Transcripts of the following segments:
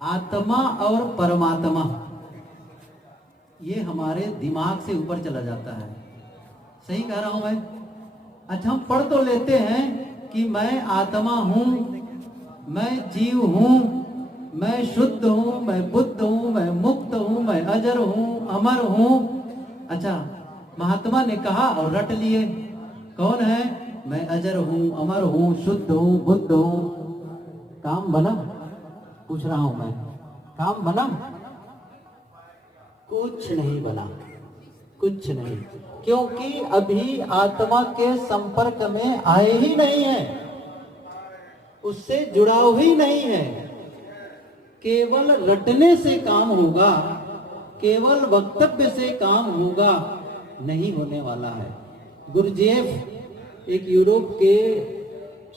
आत्मा और परमात्मा ये हमारे दिमाग से ऊपर चला जाता है। सही कह रहा हूं मैं? अच्छा, हम पढ़ तो लेते हैं कि मैं आत्मा हूं, मैं जीव हूं, मैं शुद्ध हूं, मैं बुद्ध हूं, मैं मुक्त हूं, मैं अजर हूं, अमर हूं। अच्छा, महात्मा ने कहा और रट लिए। कौन है? मैं अजर हूं, अमर हूं, शुद्ध हूं, बुद्ध हूं। काम बना? पूछ रहा हूं मैं, काम बना? कुछ नहीं बना, कुछ नहीं, क्योंकि अभी आत्मा के संपर्क में आए ही नहीं है, उससे जुड़ाव ही नहीं है। केवल रटने से काम होगा, केवल वक्तव्य से काम होगा नहीं होने वाला है। गुरजेफ एक यूरोप के,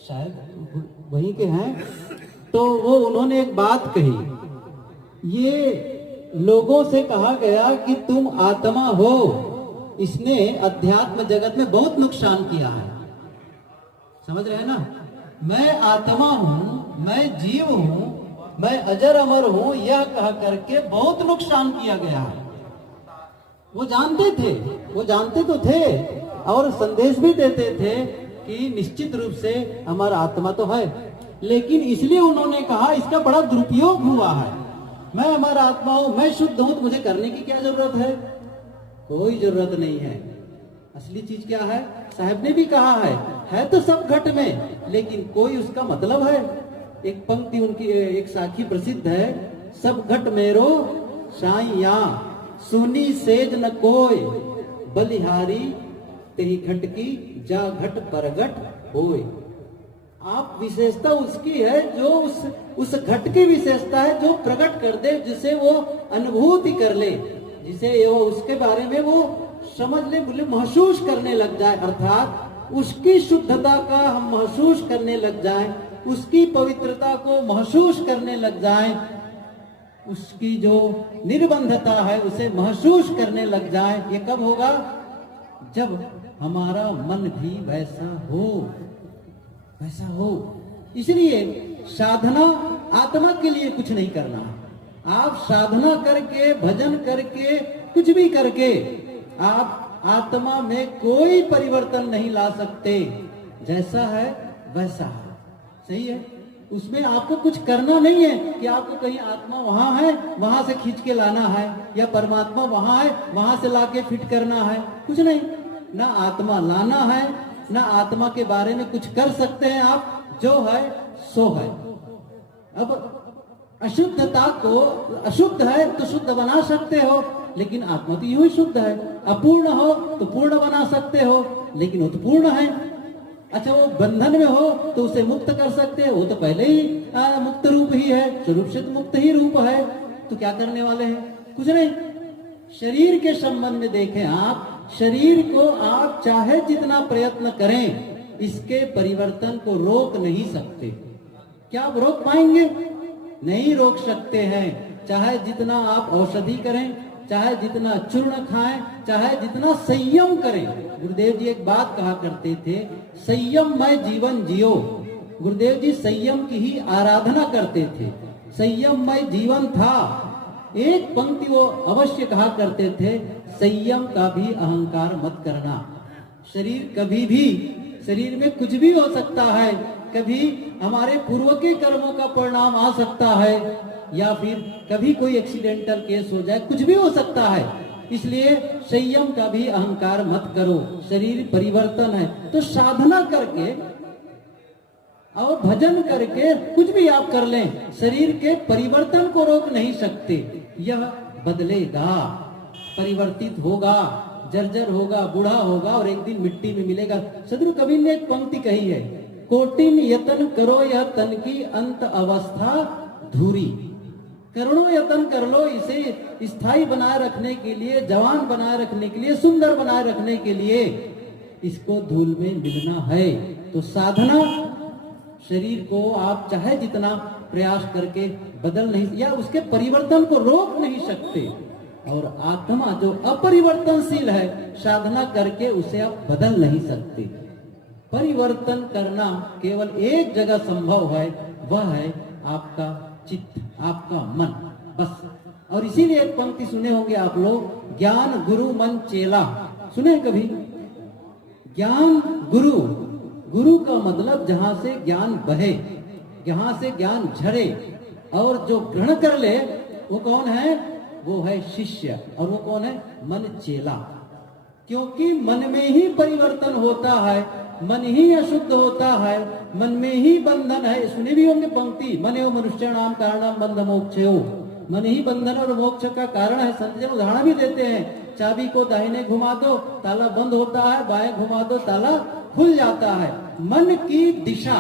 शायद वहीं के हैं, तो वो उन्होंने एक बात कही। ये लोगों से कहा गया कि तुम आत्मा हो, इसने अध्यात्म जगत में बहुत नुकसान किया है। समझ रहे हैं ना? मैं आत्मा हूं, मैं जीव हूं, मैं अजर अमर हूं, यह कह करके बहुत नुकसान किया गया है। वो जानते थे, वो जानते तो थे और संदेश भी देते थे कि निश्चित रूप से हमारा आत्मा तो है, लेकिन इसलिए उन्होंने कहा इसका बड़ा दुरुपयोग हुआ है। मैं हमारा आत्मा हूं, मैं शुद्ध हूं, तो मुझे करने की क्या जरूरत है? कोई जरूरत नहीं है। असली चीज क्या है? साहब ने भी कहा है तो सब घट में, लेकिन कोई उसका मतलब है। एक पंक्ति उनकी, एक साखी प्रसिद्ध है, सब घट मेरो साइया, सुनी सेज न कोय, बलिहारी तेरी घट की जा घट परगट होय। आप विशेषता उसकी है जो उस घट की विशेषता है जो प्रकट कर दे, जिसे वो अनुभूति कर ले, जिसे वो उसके बारे में वो समझ ले, बोले महसूस करने लग जाए। अर्थात उसकी शुद्धता का हम महसूस करने लग जाए, उसकी पवित्रता को महसूस करने लग जाए, उसकी जो निर्बंधता है उसे महसूस करने लग जाए। ये कब होगा? जब हमारा मन भी वैसा हो, वैसा हो। इसलिए साधना आत्मा के लिए कुछ नहीं करना। आप साधना करके, भजन करके, कुछ भी करके आप आत्मा में कोई परिवर्तन नहीं ला सकते। जैसा है वैसा है। सही है? उसमें आपको कुछ करना नहीं है कि आपको कहीं आत्मा वहां है, वहां से खींच के लाना है, या परमात्मा वहां है, वहां से लाके फिट करना है। कुछ नहीं, ना आत्मा लाना है, ना आत्मा के बारे में कुछ कर सकते हैं आप। जो है सो है। अब अशुद्धता को, अशुद्ध है तो शुद्ध बना सकते हो, लेकिन आत्मा तो यूं ही शुद्ध है। अपूर्ण हो तो पूर्ण बना सकते हो, लेकिन वो तो पूर्ण है। अच्छा, वो बंधन में हो तो उसे मुक्त कर सकते हो, वो तो पहले ही मुक्त रूप ही है, स्वरूप से तो मुक्त ही रूप है। तो क्या करने वाले हैं? कुछ नहीं। शरीर के संबंध में देखें आप, शरीर को आप चाहे जितना प्रयत्न करें, इसके परिवर्तन को रोक नहीं सकते। क्या आप रोक पाएंगे? नहीं रोक सकते हैं। चाहे जितना आप औषधि करें, चाहे जितना चूर्ण खाएं, चाहे जितना संयम करें। गुरुदेव जी एक बात कहा करते थे, संयममय जीवन जियो। गुरुदेव जी संयम की ही आराधना करते थे। संयममय जीवन था। एक पंक्ति वो अवश्य कहा करते थे, संयम का भी अहंकार मत करना। शरीर कभी भी, शरीर में कुछ भी हो सकता है। कभी हमारे पूर्व के कर्मों का परिणाम आ सकता है, या फिर कभी कोई एक्सीडेंटल केस हो जाए, कुछ भी हो सकता है। इसलिए संयम का भी अहंकार मत करो। शरीर परिवर्तन है, तो साधना करके और भजन करके कुछ भी आप कर लें, शरीर के परिवर्तन को रोक नहीं सकते। यह बदलेगा, परिवर्तित होगा, जर्जर होगा, बूढ़ा होगा और एक दिन मिट्टी में मिलेगा। सदगुरु कबीर ने एक पंक्ति कही है, कोटिन यतन करो यह तन की अंत अवस्था धूरी। करोड़ों यतन कर लो इसे स्थायी बनाए रखने के लिए, जवान बनाए रखने के लिए, सुंदर बनाए रखने के लिए, इसको धूल में मिलना है। तो साधना, शरीर को आप चाहे जितना प्रयास करके बदल नहीं, या उसके परिवर्तन को रोक नहीं सकते। और आत्मा जो अपरिवर्तनशील है, साधना करके उसे आप बदल नहीं सकते। परिवर्तन करना केवल एक जगह संभव है, वह है आपका चित्त, आपका मन, बस। और इसीलिए एक पंक्ति सुने होंगे आप लोग, ज्ञान गुरु मन चेला, सुने कभी? ज्ञान गुरु, गुरु का मतलब जहां से ज्ञान बहे, जहां से ज्ञान झरे, और जो ग्रहण कर ले वो कौन है? वो है शिष्य। और वो कौन है? मन चेला। क्योंकि मन में ही परिवर्तन होता है, मन ही अशुद्ध होता है, मन में ही बंधन है। सुने भी होंगे पंक्ति, मन एवं मनुष्य नाम कारणम बंध मोक्षो, मन ही बंधन और मोक्ष का कारण है। संत जन उदाहरण भी देते हैं, चाबी को दाहिने घुमा दो ताला बंद होता है, बाएं घुमा दो ताला खुल जाता है। मन की दिशा,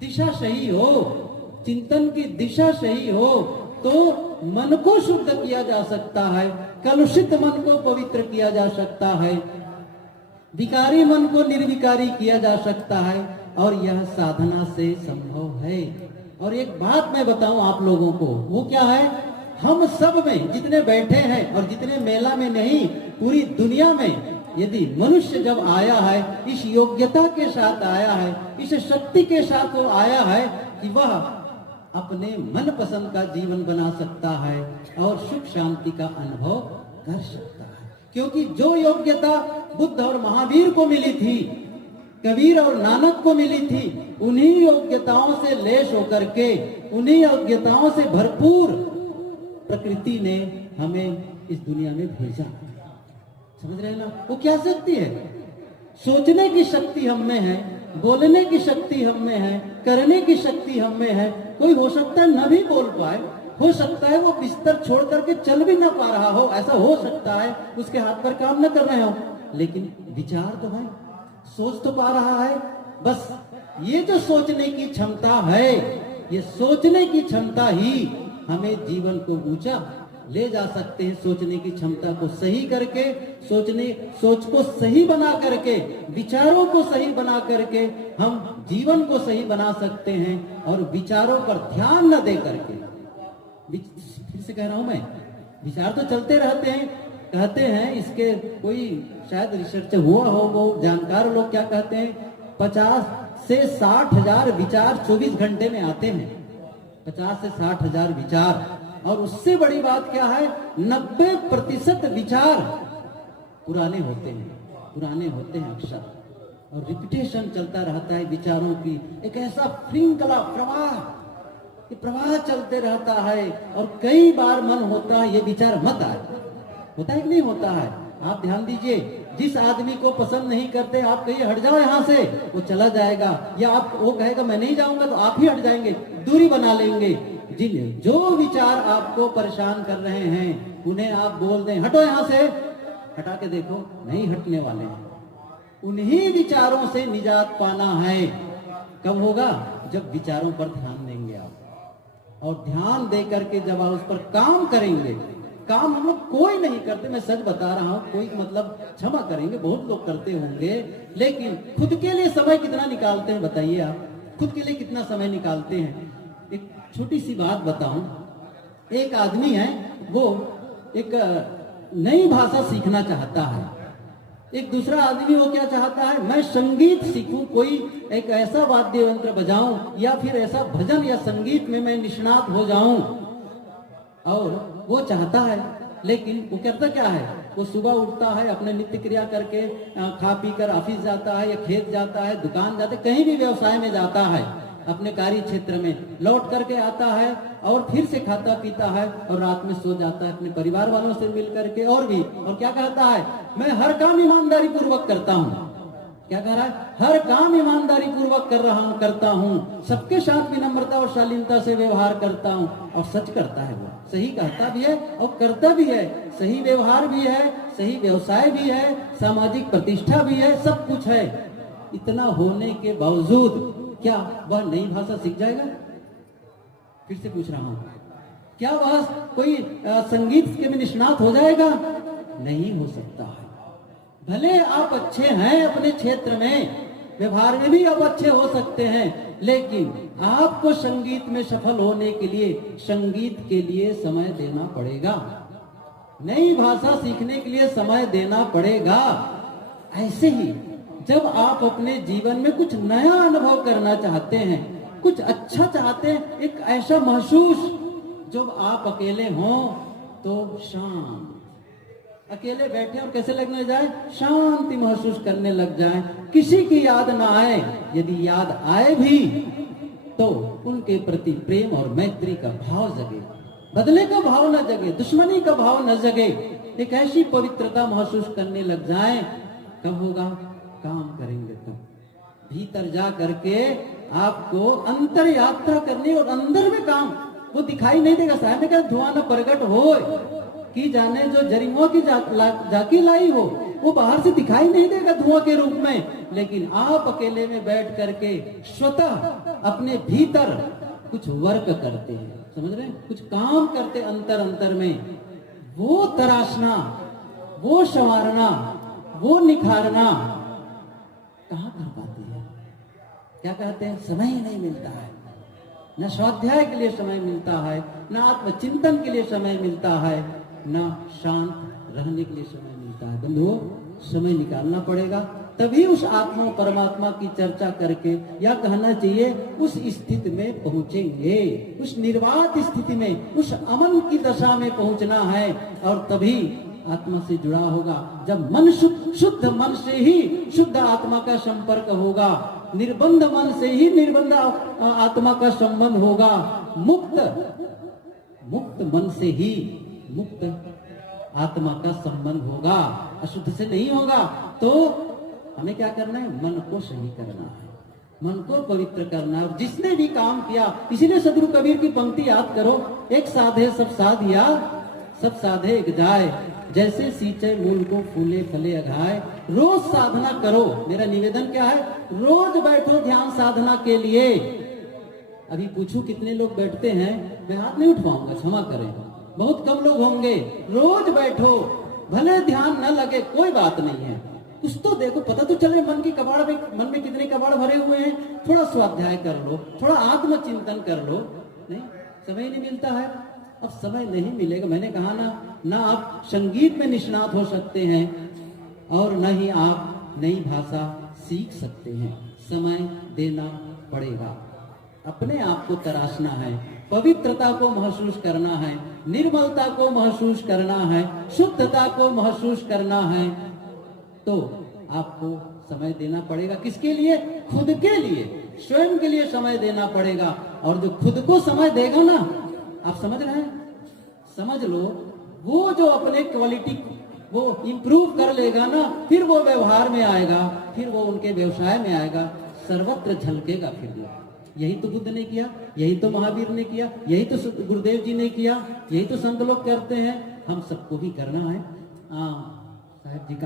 दिशा सही हो, चिंतन की दिशा सही हो तो मन को शुद्ध किया जा सकता है, कलुषित मन को पवित्र किया जा सकता है, विकारी मन को निर्विकारी किया जा सकता है, और यह साधना से संभव है। और एक बात मैं बताऊं आप लोगों को, वो क्या है? हम सब में जितने बैठे हैं और जितने मेला में नहीं, पूरी दुनिया में यदि मनुष्य जब आया है, इस योग्यता के साथ आया है, इस शक्ति के साथ वो आया है कि वह अपने मन पसंद का जीवन बना सकता है और सुख शांति का अनुभव कर सकता है। क्योंकि जो योग्यता बुद्ध और महावीर को मिली थी, कबीर और नानक को मिली थी, उन्हीं योग्यताओं से लेस होकर के, उन्हीं योग्यताओं से भरपूर प्रकृति ने हमें इस दुनिया में भेजा। समझ रहे हैं ना? वो क्या शक्ति है? सोचने की शक्ति हम में है, बोलने की शक्ति हम में है, करने की शक्ति हम में है। कोई हो सकता है न भी बोल पाए, हो सकता है वो बिस्तर छोड़ करके चल भी ना पा रहा हो, ऐसा हो सकता है, उसके हाथ पर काम न कर रहे हो, लेकिन विचार तो है, सोच तो पा रहा है। बस ये जो सोचने की क्षमता है, ये सोचने की क्षमता ही हमें जीवन को ऊंचा ले जा सकते हैं। सोचने की क्षमता को सही करके, सोच को सही बना करके, विचारों को सही बना करके हम जीवन को सही बना सकते हैं। और विचारों पर ध्यान न दे करके, फिर से कह रहा हूं मैं, विचार तो चलते रहते हैं। कहते हैं, इसके कोई शायद रिसर्च हुआ हो, वो जानकार लोग क्या कहते हैं, 50 से 60 हजार विचार 24 घंटे में आते हैं। 50 से 60 हजार विचार। और उससे बड़ी बात क्या है, 90% विचार पुराने होते हैं, पुराने होते हैं अक्सर, और रिपीटेशन चलता रहता है विचारों की। एक ऐसा श्रृंखला प्रवाह चलते रहता है, और कई बार मन होता है ये विचार मत आए। होता है कि नहीं होता है? आप ध्यान दीजिए, जिस आदमी को पसंद नहीं करते, आप कहिए हट जाओ यहाँ से, वो चला जाएगा, या आप वो कहेगा मैं नहीं जाऊंगा, तो आप ही हट जाएंगे, दूरी बना लेंगे। जो विचार आपको परेशान कर रहे हैं उन्हें आप बोल दें हटो यहाँ से, हटा के देखो नहीं हटने वाले हैं। उन्हीं विचारों से निजात पाना है। कब होगा? जब विचारों पर ध्यान देंगे आप, और ध्यान दे करके जब आप उस पर काम करेंगे। काम हम लोग कोई नहीं करते, मैं सच बता रहा हूं, कोई मतलब क्षमा करेंगे, बहुत लोग करते होंगे, लेकिन खुद के लिए समय कितना निकालते हैं बताइए आप? खुद के लिए कितना समय निकालते हैं? एक छोटी सी बात बताऊं, एक आदमी है, वो एक नई भाषा सीखना चाहता है। एक दूसरा आदमी वो क्या चाहता है, मैं संगीत सीखूं, कोई एक ऐसा वाद्य यंत्र बजाऊं, या फिर ऐसा भजन या संगीत में मैं निष्णात हो जाऊं। और वो चाहता है, लेकिन वो करता क्या है, वो सुबह उठता है, अपने नित्य क्रिया करके खा पी कर ऑफिस जाता है, या खेत जाता है, दुकान जाता है, कहीं भी व्यवसाय में जाता है, अपने कार्य क्षेत्र में लौट करके आता है, और फिर से खाता पीता है, और रात में सो जाता है अपने परिवार वालों से मिल करके। और क्या कहता है, मैं हर काम ईमानदारी पूर्वक करता हूँ। क्या कह रहा है? हर काम ईमानदारी पूर्वक करता हूँ, सबके साथ विनम्रता और शालीनता से व्यवहार करता हूँ। और सच करता है, वो सही कहता भी है और करता भी है, सही व्यवहार भी है, सही व्यवसाय भी है, सामाजिक प्रतिष्ठा भी है, सब कुछ है। इतना होने के बावजूद क्या वह नई भाषा सीख जाएगा? फिर से पूछ रहा हूं, क्या वह कोई संगीत के में निष्णात हो जाएगा? नहीं हो सकता है। भले आप अच्छे हैं अपने क्षेत्र में, व्यवहार में भी आप अच्छे हो सकते हैं, लेकिन आपको संगीत में सफल होने के लिए संगीत के लिए समय देना पड़ेगा, नई भाषा सीखने के लिए समय देना पड़ेगा। ऐसे ही जब आप अपने जीवन में कुछ नया अनुभव करना चाहते हैं, कुछ अच्छा चाहते हैं, एक ऐसा महसूस जब आप अकेले हों तो शांत, अकेले बैठे और कैसे लगने जाए, शांति महसूस करने लग जाए, किसी की याद ना आए, यदि याद आए भी तो उनके प्रति प्रेम और मैत्री का भाव जगे, बदले का भाव न जगे, दुश्मनी का भाव न जगे, एक ऐसी पवित्रता महसूस करने लग जाए। कब होगा? काम करेंगे तब। भीतर जा करके आपको अंतर यात्रा करनी, और अंदर में काम वो दिखाई नहीं देगा। साहब ने कहा धुआं न प्रगट हो कि जाने जो जरिमों की जाकी लाई हो, वो बाहर से दिखाई नहीं देगा धुआं के रूप में, लेकिन आप अकेले में बैठ करके स्वतः अपने भीतर कुछ वर्क करते हैं, समझ रहे हैं, कुछ काम करते अंतर अंतर में, वो तराशना, वो संवारना, वो निखारना कहाँ कर पाते हैं? क्या कहते हैं? समय ही नहीं मिलता है। न स्वाध्याय के लिए समय मिलता है, न आत्मचिंतन के लिए समय मिलता है, न शांत रहने के लिए समय मिलता है। बंधुओं, समय निकालना पड़ेगा, तभी उस आत्मा परमात्मा की चर्चा करके, या कहना चाहिए उस स्थिति में पहुंचेंगे, उस निर्वात स्थिति में, उस अमन की दशा में पहुंचना है, और तभी आत्मा से जुड़ा होगा। जब मन शुद्ध मन से ही शुद्ध आत्मा का संपर्क होगा, निर्बंध मन से ही निर्बंध आत्मा का संबंध होगा, मुक्त मन से ही मुक्त आत्मा का संबंध होगा, अशुद्ध से नहीं होगा। तो हमें क्या करना है? मन को सही करना है, मन को पवित्र करना है। और जिसने भी काम किया, इसीलिए सदगुरु कबीर की पंक्ति याद करो, एक साधे सब साधिया, सब साधे एक जाए, जैसे सींचे मूल को फूले फले अघाए। रोज साधना करो। मेरा निवेदन क्या है? रोज बैठो ध्यान साधना के लिए। अभी पूछू कितने लोग बैठते हैं? मैं हाथ नहीं उठवाऊंगा, क्षमा करें, बहुत कम लोग होंगे। रोज बैठो, भले ध्यान न लगे कोई बात नहीं है, कुछ तो देखो, पता तो चले मन की कबाड़ में, मन में कितने कबाड़ भरे हुए हैं। थोड़ा स्वाध्याय कर लो, थोड़ा आत्मचिंतन कर लो। नहीं, समय नहीं मिलता है। अब समय नहीं मिलेगा, मैंने कहा ना आप संगीत में निष्णात हो सकते हैं और न ही आप नई भाषा सीख सकते हैं। समय देना पड़ेगा, अपने आप को तराशना है, पवित्रता को महसूस करना है, निर्मलता को महसूस करना है, शुद्धता को महसूस करना है। तो आपको समय देना पड़ेगा। किसके लिए? खुद के लिए, स्वयं के लिए समय देना पड़ेगा। और जो खुद को समय देगा ना, आप समझ रहे हैं, समझ लो, वो जो अपने क्वालिटी वो इंप्रूव कर लेगा ना, फिर वो व्यवहार में आएगा, फिर वो उनके व्यवसाय में आएगा, सर्वत्र झलकेगा। फिर वो, यही तो बुद्ध ने किया, यही तो महावीर ने किया, यही तो गुरुदेव जी ने किया, यही तो संत लोग करते हैं, हम सबको भी करना है। साहब जी का